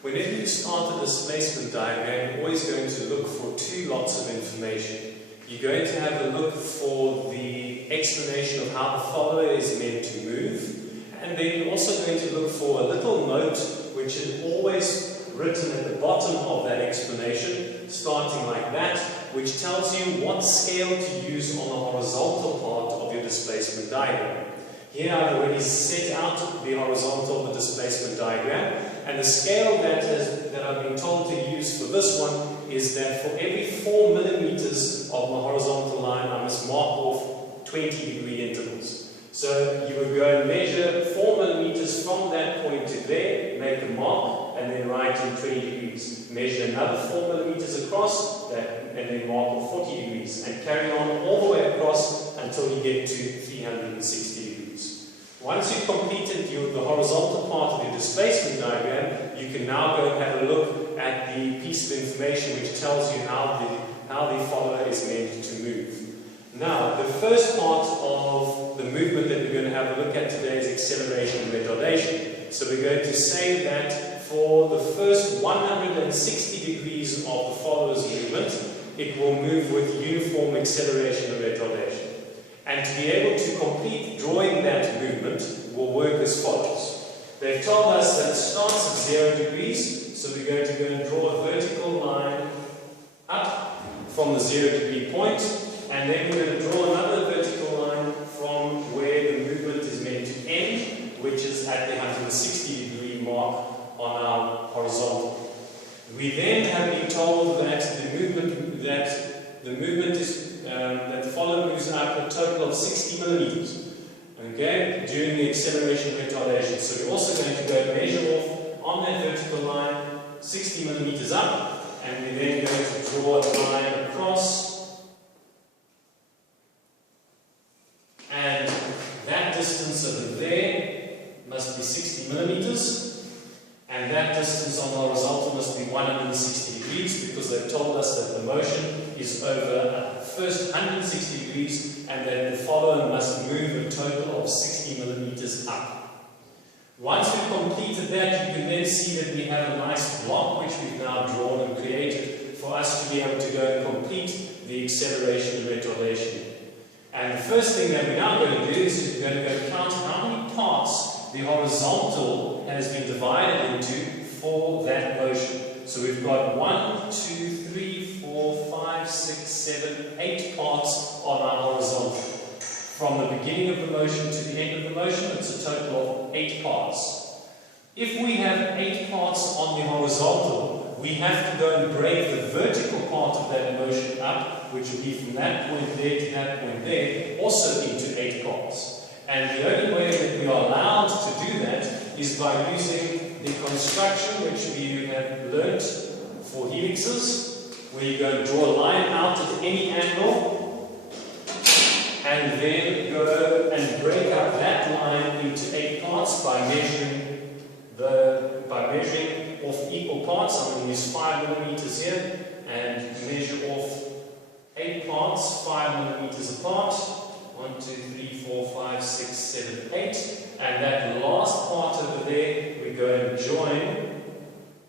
Whenever you start a displacement diagram, you're always going to look for two lots of information. You're going to have a look for the explanation of how the follower is meant to move, and then you're also going to look for a little note which is always written at the bottom of that explanation, starting like that, which tells you what scale to use on the horizontal part of your displacement diagram. Here I've already set out the horizontal of the displacement diagram, and the scale that I've been told to use for this one is that for every 4 millimeters of the horizontal line I must mark off 20-degree intervals. So you would go and measure 4 millimeters from that point to there, make a mark, and then write in 20 degrees. Measure another 4 millimeters across, and then mark off 40 degrees, and carry on all the way across until you get to 360 degrees. Once you've completed the horizontal part of your displacement diagram, you can now go and have a look at the piece of information which tells you how the follower is meant to move. Now, the first part of the movement that we're going to have a look at today is acceleration and retardation. So we're going to say that for the first 160 degrees of the follower's movement, it will move with uniform acceleration and retardation. And to be able to complete drawing that movement will work as follows. They've told us that it starts at 0 degrees, so we're going to go and draw a vertical line up from the 0-degree point, and then we're going to draw another vertical line from where the movement is meant to end, which is at the 160-degree mark on our horizontal. We then have been told that the movement is that the follower moves up a total of 60 millimeters, okay, during the acceleration retardation. So we're also going to go measure off on that vertical line 60 millimeters up, and we're then going to draw a line across, and that distance over there must be 60 millimeters, and that distance on the horizontal must be 160 degrees, because they've told us that the motion is over first 160 degrees, and that the follower must move a total of 60 millimeters up. Once we've completed that, you can then see that we have a nice block which we've now drawn and created for us to be able to go and complete the acceleration and retardation. And the first thing that we're now going to do is we're going to go count how many parts the horizontal has been divided into for that motion. So we've got 1, 2, 3, 4, 5, 6, 7, 8 parts on our horizontal. From the beginning of the motion to the end of the motion, it's a total of 8 parts. If we have 8 parts on the horizontal, we have to go and break the vertical part of that motion up, which would be from that point there to that point there, also into 8 parts. And the only way that we are allowed to do that is by using the construction which we have learnt for helixes, where you go and draw a line out at any angle, and then go and break up that line into 8 parts by measuring off equal parts. I'm going to use 5 millimeters here and measure off 8 parts, 5 millimeters apart. 1, 2, 3, 4, 5, 6, 7, 8. And that last part over there, we go and join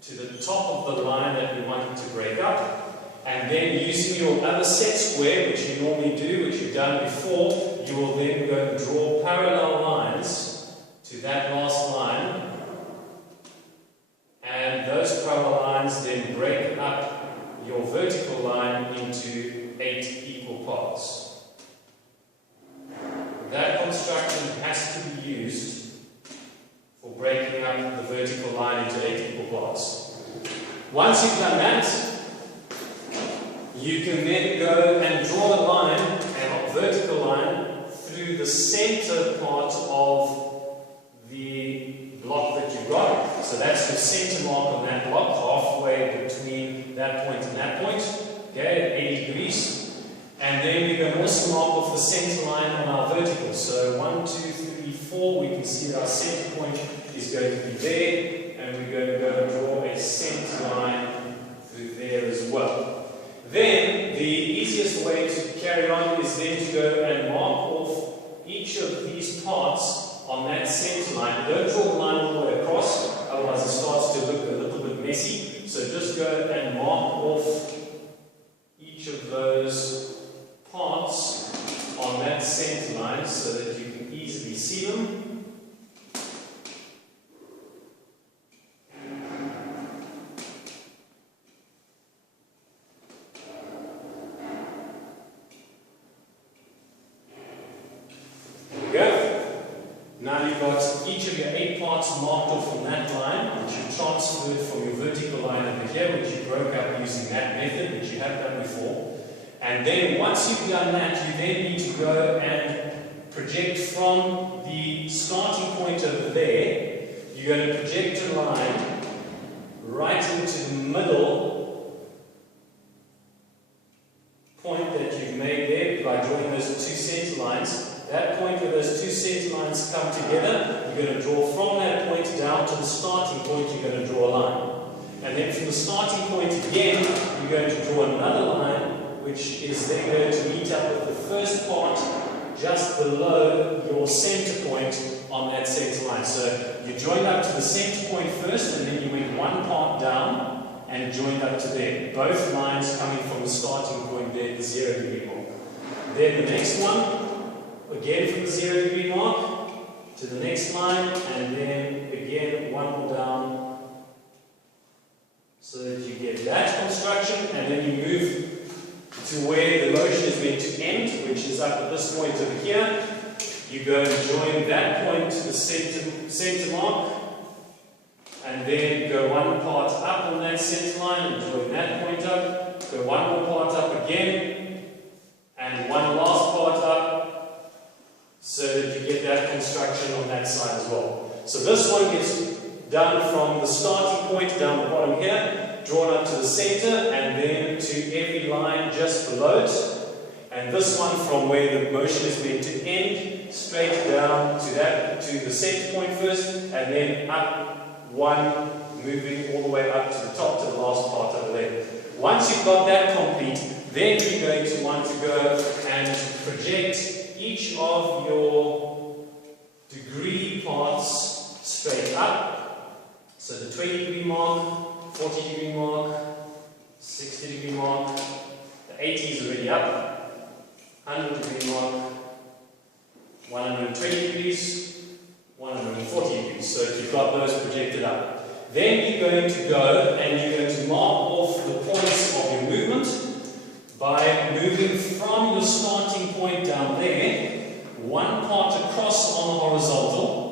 to the top of the line that we wanted to break up. And then using your other set square, which you normally do, which you've done before, you will then go and draw parallel lines to that last line. And those parallel lines then break up your vertical line into 8 equal parts. That construction has to be used for breaking up the vertical line into 8 equal parts. Once you've done that, you can then go and draw a line, a vertical line, through the center part of the block that you've got. So that's the center mark on that block, halfway between that point and that point, okay, at 80 degrees. And then we can also mark off the center line on our vertical. So 1, 2, 3, 4, we can see that our center point is going to be there, and we're going to go and draw a center line through there as well. Then the easiest way to carry on is then to go and mark off each of these parts on that center line. Don't draw the line all the way across, otherwise it starts to look a little bit parts marked off on that line, which you transferred from your vertical line over here, which you broke up using that method, which you have done before. And then once you've done that, you then need to go and project from the starting point over there. You're going to project a line right into the middle point that you've made there by drawing those two center lines. That point where those two center lines come together, you're going to draw from that point down to the starting point, you're going to draw a line. And then from the starting point again, you're going to draw another line, which is then going to meet up with the first part just below your center point on that center line. So you joined up to the center point first, and then you went one part down and joined up to there. Both lines coming from the starting point there, the 0 degree mark. Then the next one, again from the 0 degree mark to the next line, and then again one more down so that you get that construction, and then you move to where the motion is meant to end, which is up at this point over here. You go and join that point to the center mark, and then go one part up on that center line and join that point up. Go one more part up again, and one last part up, so that you get that construction on that side as well. So this one gets done from the starting point down the bottom here, drawn up to the center, and then to every line just below it. And this one from where the motion is meant to end, straight down to the center point first, and then up one, moving all the way up to the top, to the last part over there. Once you've got that complete, then you're going to want to go and project each of your degree parts straight up. So the 20 degree mark, 40 degree mark, 60 degree mark, the 80 is already up, 100 degree mark, 120 degrees, 140 degrees. So if you've got those projected up. Then you're going to go and you're going to mark off the points of your movement by moving from your starting point down there, one part across on the horizontal,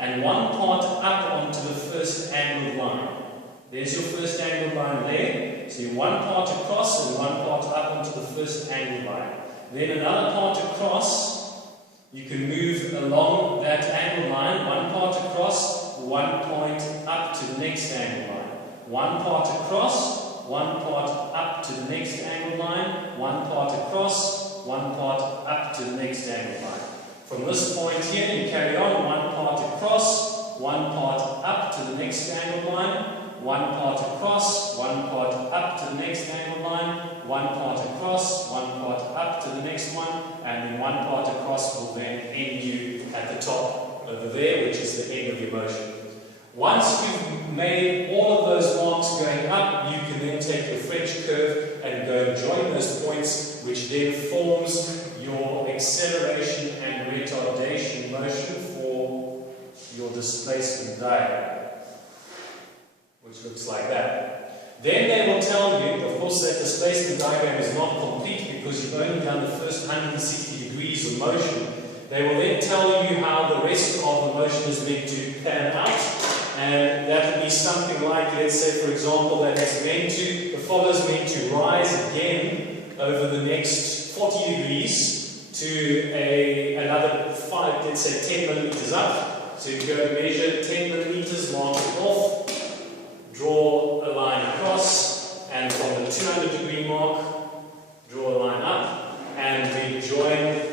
and one part up onto the first angled line. There's your first angled line there. So you're one part across and one part up onto the first angled line. Then another part across, you can move along that angled line, one part across, one point up to the next angled line. One part across, one part up to the next angled line, one part across, one part up to the next angled line. From this point here, you carry on, one part across, one part up to the next angled line, one part across, one part up to the next angled line, one part across, one part up to the next one, and then one part across will then end you at the top over there, which is the end of your motion. Once you've made all of those marks going up, you can then take your French curve and go and join those points, which then forms your acceleration and retardation motion for your displacement diagram, which looks like that. Then they will tell you, of course, that displacement diagram is not complete because you've only done the first 160 degrees of motion. They will then tell you how the rest of the motion is meant to pan out. And that would be something like, let's say, for example, that the follow is meant to rise again over the next 40 degrees to another 5, let's say 10 millimeters up. So you go and measure 10 millimeters, mark it off, draw a line across, and from the 200 degree mark, draw a line up, and we join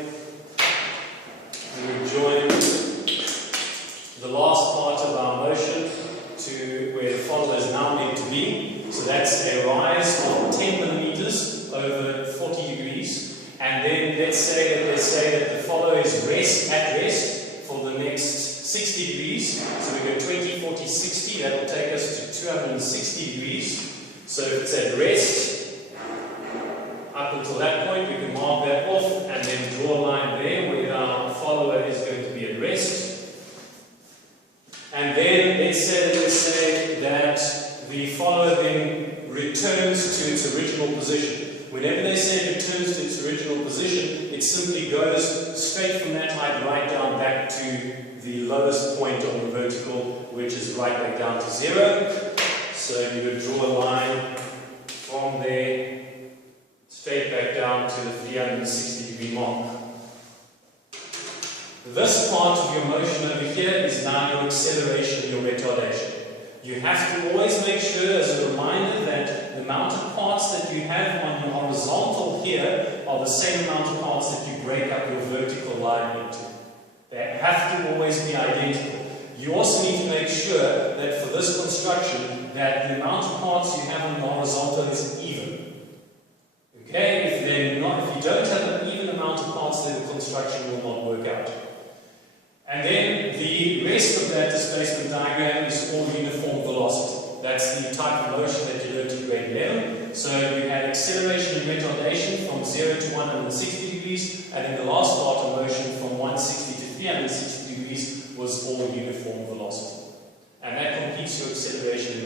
the last part of our motion to where the follow is now meant to be. So that's a rise of 10 millimeters over 40 degrees. And then let's say that the follow is at rest for the next 60 degrees. So we go 20, 40, 60. That will take us to 260 degrees. So if it's at rest, up until that point, we can mark that off and then draw a line there where our follower is going to be at rest. And then let's say that the follower then returns to its original position. Whenever they say it returns to its original position, it simply goes straight from that height right down back to the lowest point on the vertical, which is right back down to 0. So you would draw a line from there straight back down to the 360-degree mark. This part of your motion over here is now your acceleration, your retardation. You have to always make sure, as a reminder, that the amount of parts that you have on your horizontal here are the same amount of parts that you break up your vertical line into. They have to always be identical. You also need to make sure that for this construction, that the amount of parts you have on the horizontal is even. Okay? If you don't have an even amount of parts, then the construction will not work out. And then the rest of that displacement diagram is all uniform velocity. That's the type of motion that you learned in grade 11. So you had acceleration and retardation from 0 to 160 degrees, and then the last part of motion from 160 to 360 degrees was all uniform velocity. And that completes your acceleration and